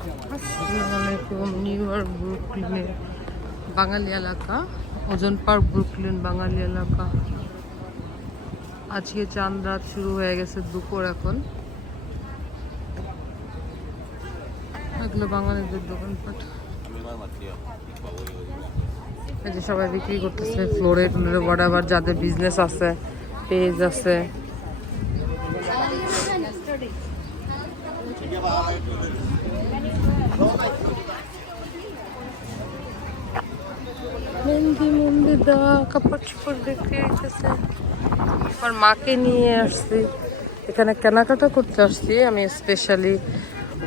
আসসালামু new York ব্রুকলিনের বাঙালি এলাকা ওজন পার্ক ব্রুকলিন বাঙালি এলাকা। আজকে চাঁদ রাত শুরু হয়ে গেছে দুপুর এখন। এগুলো বাঙালিদের দোকানপাট। এই যে সবাই বিক্রি করতেছে ফ্লোরে টুলোরে আবার যাদের বিজনেস আছে পেজ আছে মেহেন্দি মন্দির হইতেছে। আমার মাকে নিয়ে আসছি। এখানে কেনাকাটা করতে আসছি। আমি স্পেশালি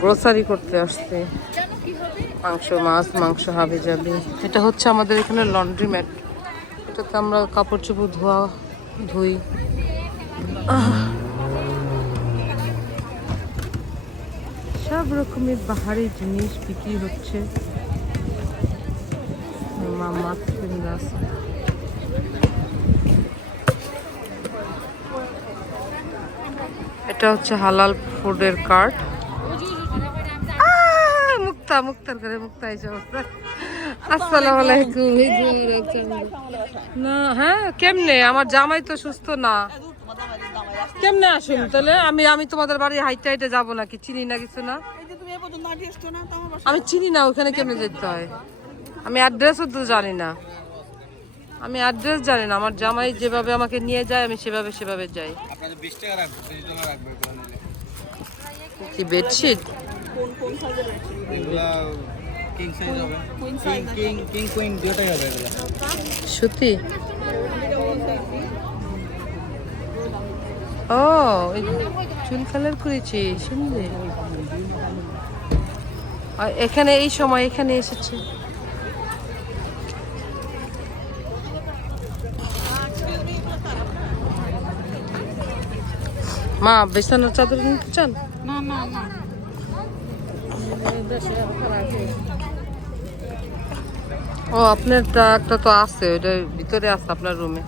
গ্রোসারি করতে আসছি। মাংস, মাছ, মাংস, হাবি যাবি এটা হচ্ছে আমাদের এখানে লন্ড্রি ম্যাট এটাতে আমরা কাপড় চোপড় ধোয়া, ধুই। সব রকমের বাহারি জিনিস বিক্রি হচ্ছে। মা মাছ কিনে এটা হচ্ছে হালাল ফুডের কার্ড মুক্তা মুক্তার করে মুক্তা এসে। আলাইকুম। না হ্যাঁ কেমনে? আমার জামাই তো সুস্থ না। কেমনে আসুন? তাহলে আমি আমি তোমাদের বাড়ি হাইটে হাইটে যাব নাকি? চিনি না কিছু না? আমি চিনি না, ওখানে কেমনে যেতে হয়? আমি অ্যাড্রেসও তো জানি না। আমি অ্যাড্রেস জানি না আমার জামাই যেভাবে আমাকে নিয়ে যায় আমি সেভাবে সেভাবে যাই। আপনাদের বিশ টাকা রাখব তিরিশ টাকা রাখব এগুলো নিলে কি বেডশিট? এগুলা কিং সাইজ হবে। কিং কিং কিং কুইন দুটাই হবে এগুলো। সুতি ও চুল কালার করেছি শুনলে? আর এখানে এই সময় এখানে এসেছে। মা বিছানার চাদর নিতে চান? না না না। ও আপনারটা একটা তো আছে ওইটা ভিতরে আছে আপনার রুমে।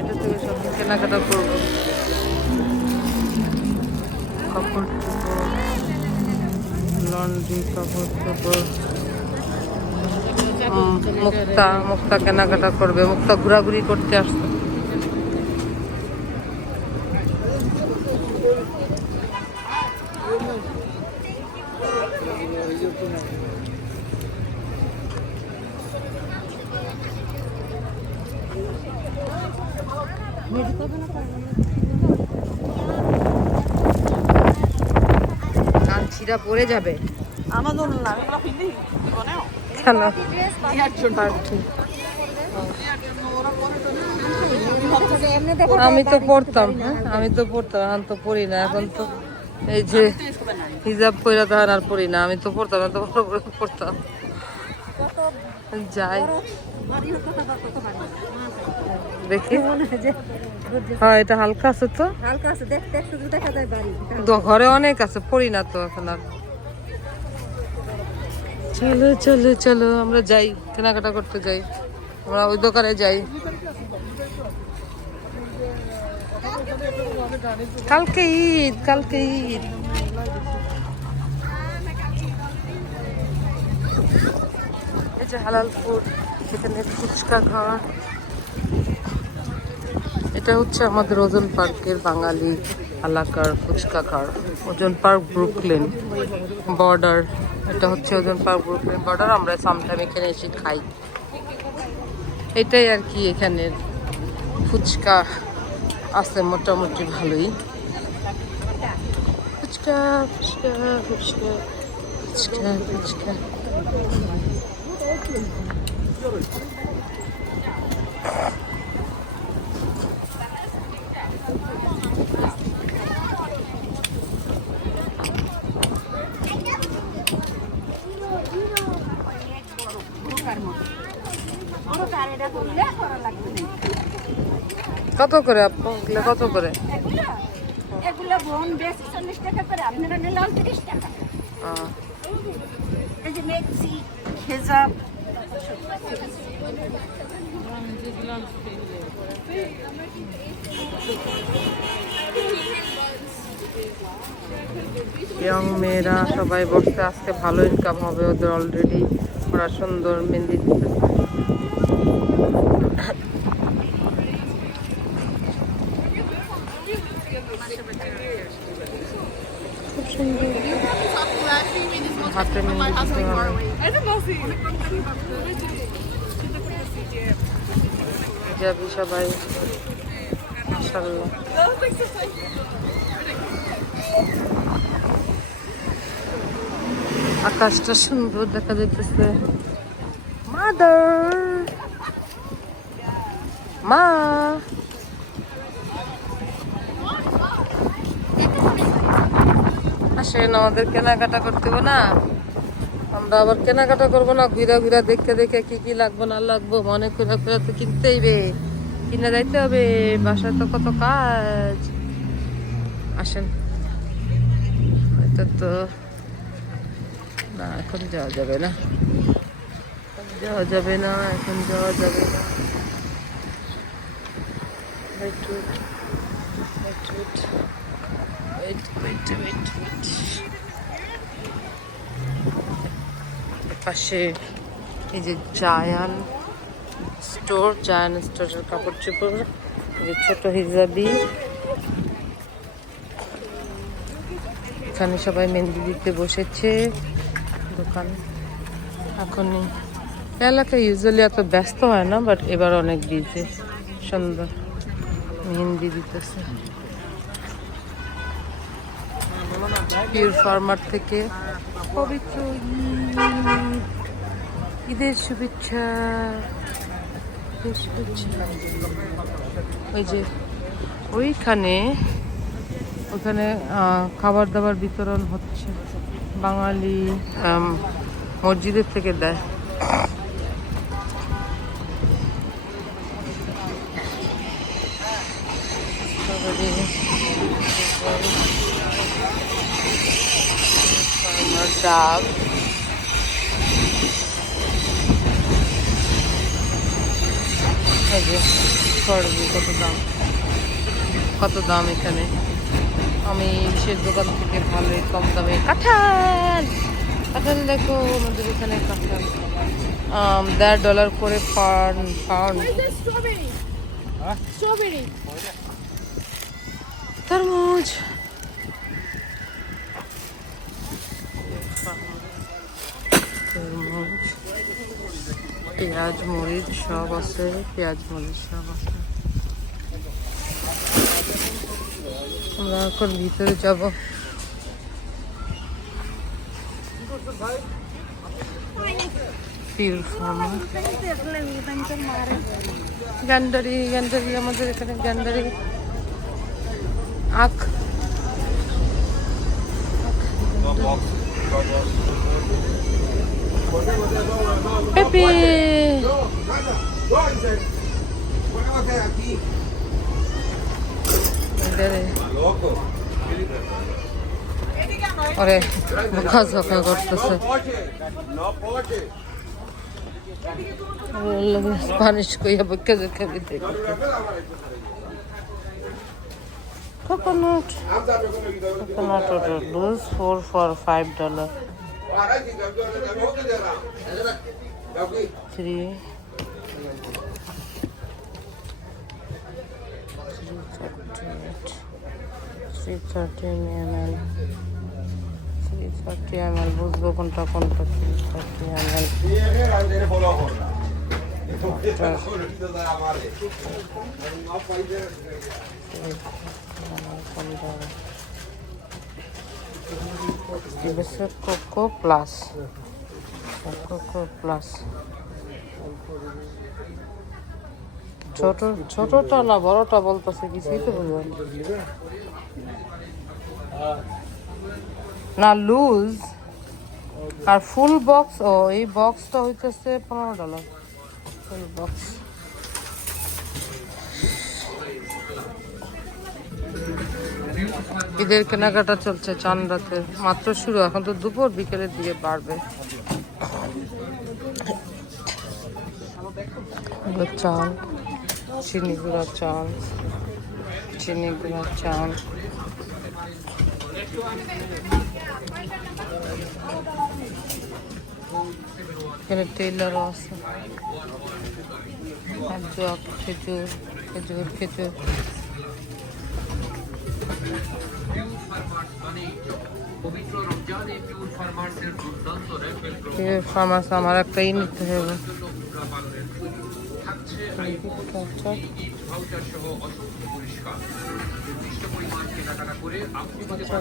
এটা থেকে সব কেনাকাটা করব। কাপড় লন্ড্রি কাপড় কাপড় মুক্তা মুক্তা কেনাকাটা করবে মুক্তা ঘোরাঘুরি করতে আসছে। ছিঁড়া পড়ে যাবে। না আমি এগুলো কিনি জীবনেও। কেন আমি তো পড়তাম হ্যাঁ? আমি তো পড়তাম এখন তো পড়ি না এখন তো এই যে হিজাব কইরা তখন আর পড়ি না আমি তো পড়তাম না তো বড় বড় পড়তাম যাই। দেখি। হ্যাঁ এটা হালকা আছে তো। হালকা আছে দেখ শুধু দেখা যায় বাড়ি। ঘরে অনেক আছে পড়ি না তো এখন আর। চলো চলো চলো আমরা যাই কেনাকাটা করতে যাই। আমরা ওই দোকানে যাই। কালকে ঈদ কালকে ঈদ। এই যে হালাল ফুড এখানে ফুচকা খাওয়া। এটা হচ্ছে আমাদের ওজন পার্কের বাঙালি এলাকার ফুচকা ঘর ওজন পার্ক ব্রুকলিন বর্ডার। এটা হচ্ছে ওজন পার্ক ব্রুকলিন বর্ডার। আমরা সামটাইম এখানে এসে খাই। এটাই আর কি এখানের ফুচকা। আছে মোটামুটি ভালোই। ফুচকা ফুচকা ফুচকা ফুচকা ফুচকা। কত করে আপু? কত করে? এগুলো? বোন বেশি চল্লিশ টাকা করে আপনারা নিলাম তিরিশ টাকা। এই যে মেক্সি হেজাব ইয়ং মেয়েরা সবাই বসতে আজকে ভালো ইনকাম হবে ওদের অলরেডি ওরা সুন্দর মেহেন্দি হাতে যাবি সবাই মাশাআল্লাহ। আকাশটা সুন্দর দেখা যাইতেছে। মাদার মা! আসেন, আমাদের কেনাকাটা করতে হবে না। আমরা আবার কেনাকাটা করব না, ঘুরা ঘুরা দেখতে দেখে কি কি লাগবো, না লাগবো, মনে করে করে তো কিনতেই বে কিনে যাইতে হবে, বাসায় তো কত কাজ। আসেন। এটা তো না, এখন যাওয়া যাবে না। যাওয়া যাবে না, এখন যাওয়া যাবে না. পাশে এই যে জায়ান স্টোর জায়ান স্টোরের কাপড় চোপড় যে ছোট হিজাবি। এখানে সবাই মেহেন্দি দিতে বসেছে। দোকান। এখনই এলাকা ইউজুয়ালি এত ব্যস্ত হয় না বাট এবার অনেক বিজি সুন্দর। মেহেন্দি দিতেছে। ফার্মার থেকে পবিত্র ঈদের শুভেচ্ছা। ওই যে, ওইখানে, ওখানে খাবার দাবার বিতরণ হচ্ছে। বাঙালি মসজিদের থেকে দেয়। ডাব কত দাম? কত দাম এখানে? আমি বিশেষ দোকান থেকে ভালোই কম দামে কাঁঠাল। কাঁঠাল দেখো আমাদের এখানে কাঁঠাল। দেড় ডলার করে পার পাউন্ড। তরমুজ। তরমুজ পেঁয়াজ মরিচ সব আছে পেঁয়াজ মরিচ সব আছে। আমরা এখন ভিতরে যাব। পিওর ফার্মার গ্যান্ডারি গ্যান্ডারি আমাদের এখানে গ্যান্ডারি আখ। পেঁপে গ্যান্ডারি ওরে বোকা ঝোকা করতেছে স্প্যানিশ কইয়া বোকা ঝোকা বিতে কোকোনাট কোকোনাট ওটা loose four for five dollar three three thirty M বুঝব কোনটা কোনটা থ্রি থার্টি এম এল এবার কোকো প্লাস প্লাস ছোট, ছোটটা না, বড়টা বলতেছে, কিছুই তো বুঝলাম না। লুজ আর ফুল বক্স ও, এই বক্সটা হইতেছে পনেরো ডলার ফুল বক্স ঈদের কেনাকাটা চলছে চান রাতে। মাত্র শুরু, এখন তো দুপুর, বিকেলের দিকে বাড়বে। চাল, চিনি গুঁড়া চাল, চিনি গুঁড়া চাল। এখানে টেলারও আছে। জগ খেজুর খেজুর। খেজুর ফার্মাস আমার একটাই নিতে হবে। আচ্ছা